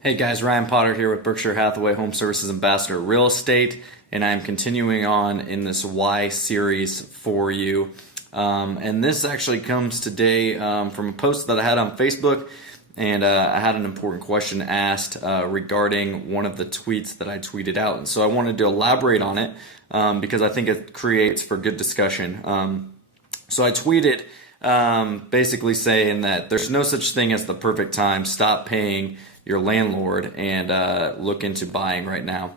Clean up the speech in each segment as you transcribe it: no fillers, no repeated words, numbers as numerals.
Hey guys, Ryan Potter here with Berkshire Hathaway Home Services Ambassador Real Estate, and I'm continuing on in this Why series for you. And this actually comes today from a post that I had on Facebook, and I had an important question asked regarding one of the tweets that I tweeted out. And so I wanted to elaborate on it because I think it creates for good discussion. So I tweeted basically saying that there's no such thing as the perfect time. Stop paying your landlord and look into buying right now.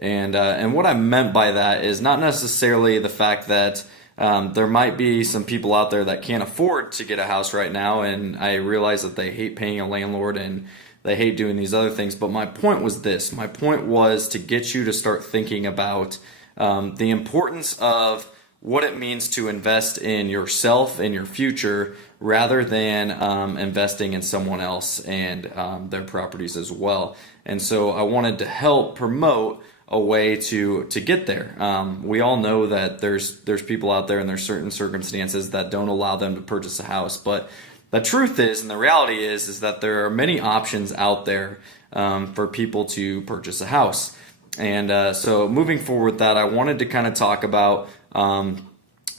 And what I meant by that is not necessarily the fact that there might be some people out there that can't afford to get a house right now, and I realize that they hate paying a landlord and they hate doing these other things. But my point was this. My point was to get you to start thinking about the importance of what it means to invest in yourself and your future rather than investing in someone else and their properties as well. And so I wanted to help promote a way to get there. We all know that there's people out there and there's certain circumstances that don't allow them to purchase a house. But the truth is, and the reality is that there are many options out there for people to purchase a house. And so moving forward with that, I wanted to kind of talk about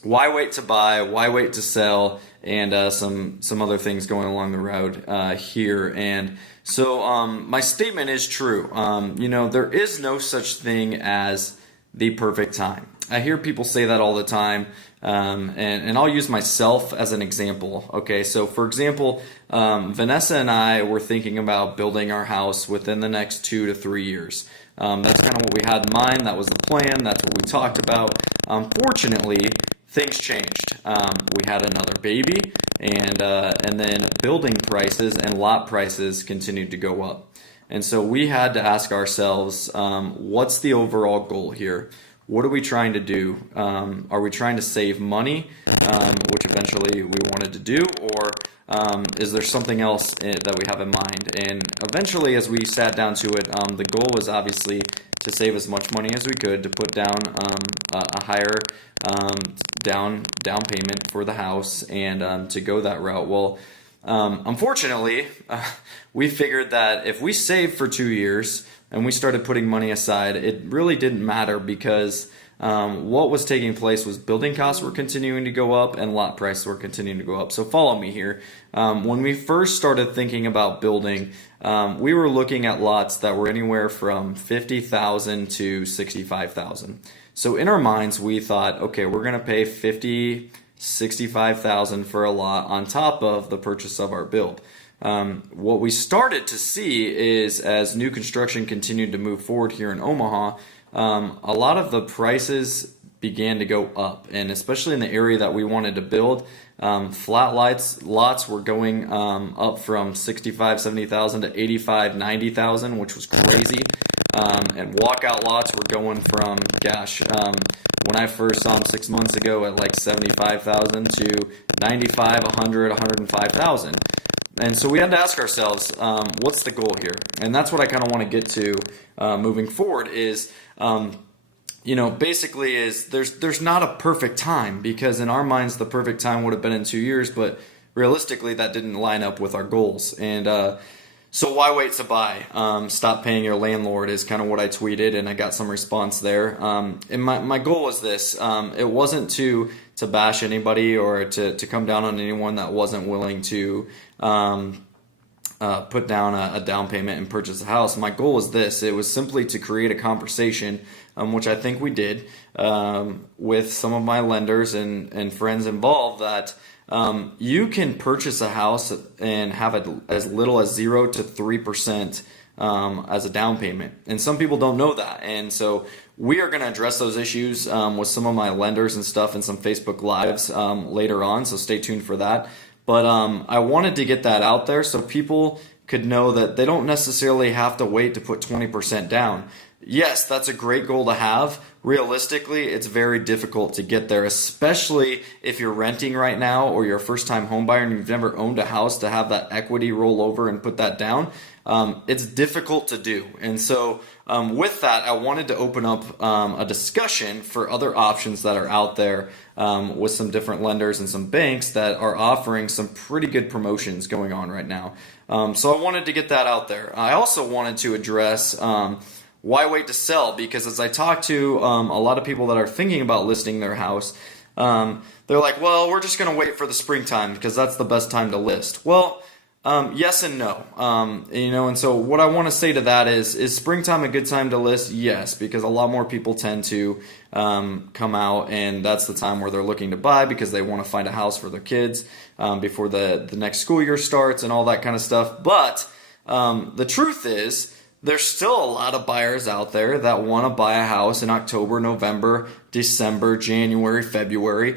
why wait to buy, why wait to sell, and some other things going along the road here. And so my statement is true. There is no such thing as the perfect time. I hear people say that all the time, and I'll use myself as an example. Okay, so for example, Vanessa and I were thinking about building our house within the next 2 to 3 years. That's kind of what we had in mind. That was the plan. That's what we talked about. Fortunately, things changed. We had another baby, and then building prices and lot prices continued to go up. And so we had to ask ourselves, what's the overall goal here? What are we trying to do? Are we trying to save money, which eventually we wanted to do, or is there something else that we have in mind? And eventually, as we sat down to it, the goal was obviously to save as much money as we could to put down a higher down payment for the house and to go that route. Well, unfortunately, we figured that if we saved for 2 years and we started putting money aside, it really didn't matter because what was taking place was building costs were continuing to go up and lot prices were continuing to go up. So follow me here. When we first started thinking about building, we were looking at lots that were anywhere from $50,000 to $65,000. So in our minds, we thought, okay, we're going to pay $50,000, $65,000 for a lot on top of the purchase of our build. What we started to see is as new construction continued to move forward here in Omaha, a lot of the prices began to go up, and especially in the area that we wanted to build, flat lots were going up from $65,000, $70,000 to $85,000, $90,000, which was crazy. And walkout lots were going from, when I first saw them 6 months ago at like $75,000 to $95,000, $100,000, $105,000. And so we had to ask ourselves, what's the goal here? And that's what I kind of want to get to moving forward is, basically is there's not a perfect time because in our minds the perfect time would have been in 2 years, but realistically that didn't line up with our goals. And so why wait to buy? Stop paying your landlord is kind of what I tweeted, and I got some response there. And my goal was this. It wasn't to bash anybody or to come down on anyone that wasn't willing to put down a down payment and purchase a house. My goal was this. It was simply to create a conversation, which I think we did, with some of my lenders and friends involved that you can purchase a house and have as little as 0 to 3% as a down payment. And some people don't know that. And so we are going to address those issues with some of my lenders and stuff in some Facebook Lives later on. So stay tuned for that. But I wanted to get that out there so people could know that they don't necessarily have to wait to put 20% down. Yes, that's a great goal to have. Realistically, it's very difficult to get there, especially if you're renting right now or you're a first time home buyer and you've never owned a house to have that equity roll over and put that down. It's difficult to do. And so, with that, I wanted to open up a discussion for other options that are out there with some different lenders and some banks that are offering some pretty good promotions going on right now. So, I wanted to get that out there. I also wanted to address. Why wait to sell? Because as I talk to a lot of people that are thinking about listing their house, they're like, well, we're just going to wait for the springtime because that's the best time to list. Well, yes and no. And so what I want to say to that is springtime a good time to list? Yes, because a lot more people tend to come out, and that's the time where they're looking to buy because they want to find a house for their kids before the next school year starts and all that kind of stuff. But the truth is, there's still a lot of buyers out there that want to buy a house in October, November, December, January, February.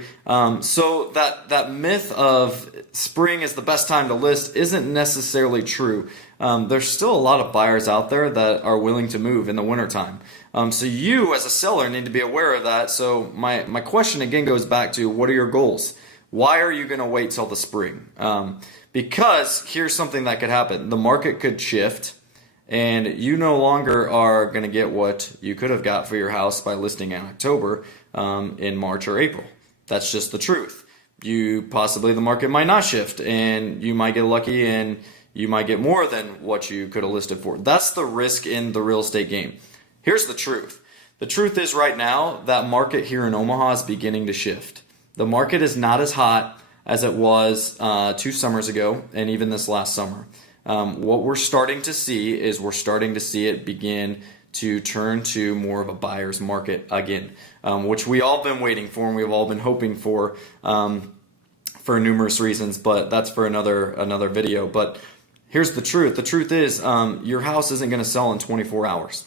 So that myth of spring is the best time to list isn't necessarily true. There's still a lot of buyers out there that are willing to move in the wintertime. So you as a seller need to be aware of that. So my question again goes back to, what are your goals? Why are you going to wait till the spring? Because here's something that could happen. The market could shift, and you no longer are going to get what you could have got for your house by listing in October in March or April. That's just the truth. The market might not shift, and you might get lucky and you might get more than what you could have listed for. That's the risk in the real estate game. Here's the truth. The truth is right now that market here in Omaha is beginning to shift. The market is not as hot as it was 2 summers ago and even this last summer. What we're starting to see is it begin to turn to more of a buyer's market again, which we all been waiting for and we've all been hoping for numerous reasons, but that's for another video. But here's the truth. The truth is your house isn't going to sell in 24 hours.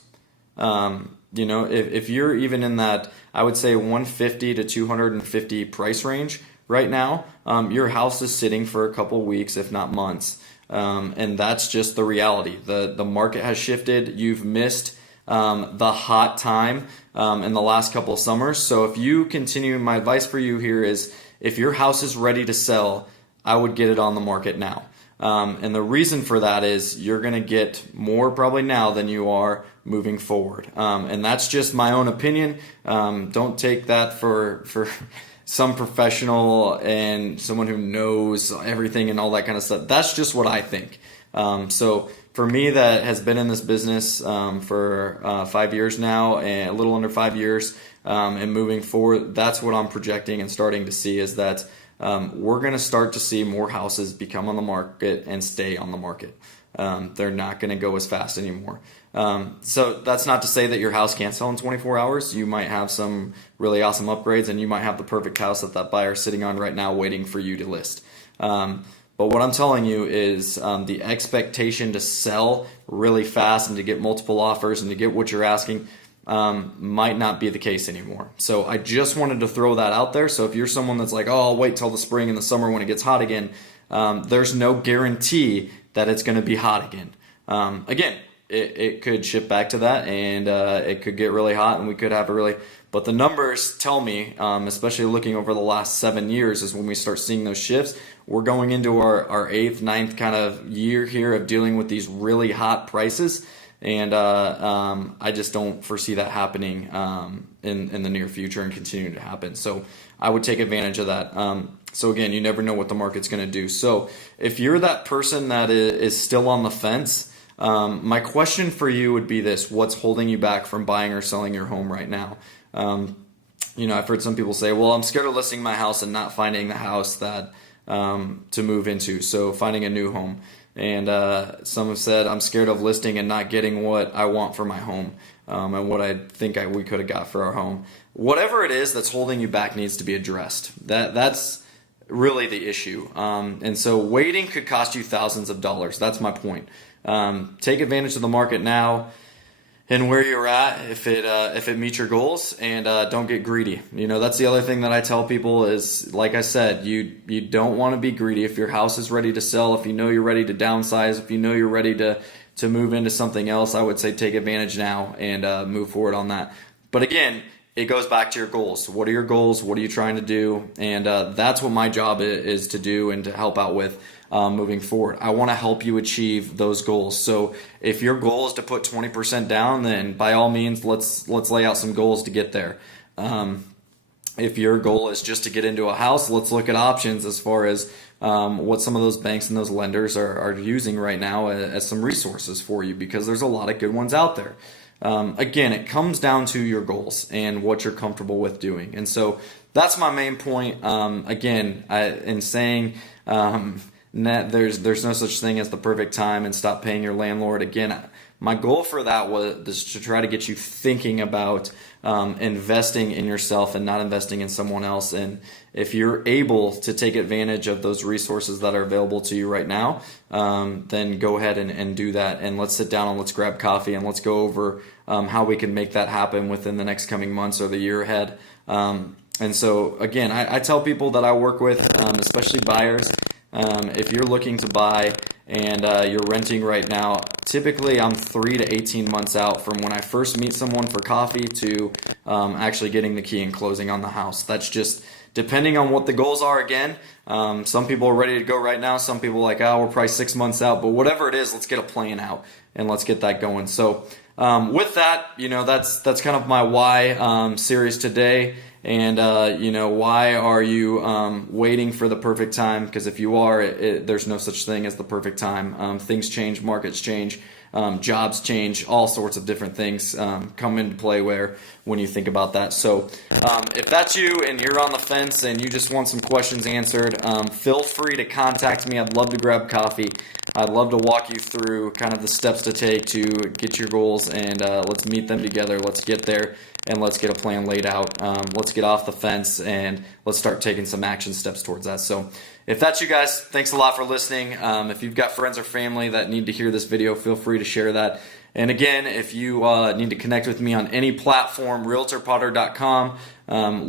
If you're even in that, I would say 150 to 250 price range right now, your house is sitting for a couple weeks, if not months. And that's just the reality. The market has shifted. You've missed the hot time in the last couple of summers. So if you continue, my advice for you here is, if your house is ready to sell, I would get it on the market now. And the reason for that is you're going to get more probably now than you are moving forward. And that's just my own opinion. Don't take that for some professional and someone who knows everything and all that kind of stuff. That's just what I think. So for me, that has been in this business for 5 years now, and a little under 5 years, and moving forward, that's what I'm projecting and starting to see is that we're going to start to see more houses become on the market and stay on the market. They're not going to go as fast anymore. So that's not to say that your house can't sell in 24 hours. You might have some really awesome upgrades, and you might have the perfect house that buyer is sitting on right now waiting for you to list. But what I'm telling you is the expectation to sell really fast and to get multiple offers and to get what you're asking might not be the case anymore. So I just wanted to throw that out there. So if you're someone that's like, oh, I'll wait till the spring and the summer when it gets hot again, there's no guarantee that it's going to be hot again. Again, it could shift back to that, and it could get really hot, and we could have but the numbers tell me, especially looking over the last 7 years, is when we start seeing those shifts. We're going into our 8th, 9th kind of year here of dealing with these really hot prices, and I just don't foresee that happening in the near future and continuing to happen. So I would take advantage of that. So again, you never know what the market's going to do. So if you're that person that is still on the fence, my question for you would be this: what's holding you back from buying or selling your home right now? I've heard some people say, well, I'm scared of listing my house and not finding the house that to move into, so finding a new home. And some have said, I'm scared of listing and not getting what I want for my home and what I think we could have got for our home. Whatever it is that's holding you back needs to be addressed. That's really the issue. And so waiting could cost you thousands of dollars. That's my point. Take advantage of the market now and where you're at if it meets your goals, and don't get greedy. That's the other thing that I tell people is, like I said, you don't want to be greedy. If your house is ready to sell, if you know you're ready to downsize, if you know you're ready to move into something else, I would say take advantage now and move forward on that. But again, it goes back to your goals. What are your goals? What are you trying to do? And that's what my job is to do and to help out with moving forward. I want to help you achieve those goals. So if your goal is to put 20% down, then by all means, let's lay out some goals to get there. If your goal is just to get into a house, let's look at options as far as what some of those banks and those lenders are using right now as some resources for you, because there's a lot of good ones out there. Again, it comes down to your goals and what you're comfortable with doing. And so that's my main point. Again, in saying there's no such thing as the perfect time and stop paying your landlord. Again, my goal for that was to try to get you thinking about investing in yourself and not investing in someone else. And if you're able to take advantage of those resources that are available to you right now, then go ahead and do that. And let's sit down and let's grab coffee and let's go over how we can make that happen within the next coming months or the year ahead. And so, again, I tell people that I work with, especially buyers, if you're looking to buy and you're renting right now, typically I'm 3 to 18 months out from when I first meet someone for coffee to actually getting the key and closing on the house. That's just depending on what the goals are. Again, some people are ready to go right now. Some people are like, oh, we're probably 6 months out. But whatever it is, let's get a plan out and let's get that going. So with that, that's kind of my why series today. And why are you waiting for the perfect time? Because if you are, there's no such thing as the perfect time. Things change, markets change, jobs change, all sorts of different things come into play when you think about that. So if that's you and you're on the fence and you just want some questions answered, feel free to contact me. I'd love to grab coffee. I'd love to walk you through kind of the steps to take to get your goals, and let's meet them together. Let's get there and let's get a plan laid out. Let's get off the fence and let's start taking some action steps towards that. So if that's you guys, thanks a lot for listening. If you've got friends or family that need to hear this video, feel free to share that. And again, if you need to connect with me on any platform, realtorpotter.com.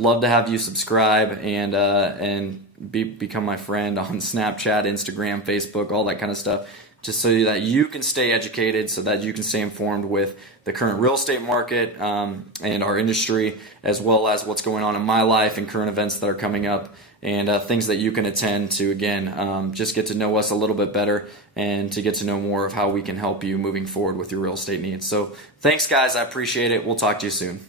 Love to have you subscribe and become my friend on Snapchat, Instagram, Facebook, all that kind of stuff, just so that you can stay educated, so that you can stay informed with the current real estate market and our industry, as well as what's going on in my life and current events that are coming up, and things that you can attend to, again, just get to know us a little bit better and to get to know more of how we can help you moving forward with your real estate needs. So thanks, guys. I appreciate it. We'll talk to you soon.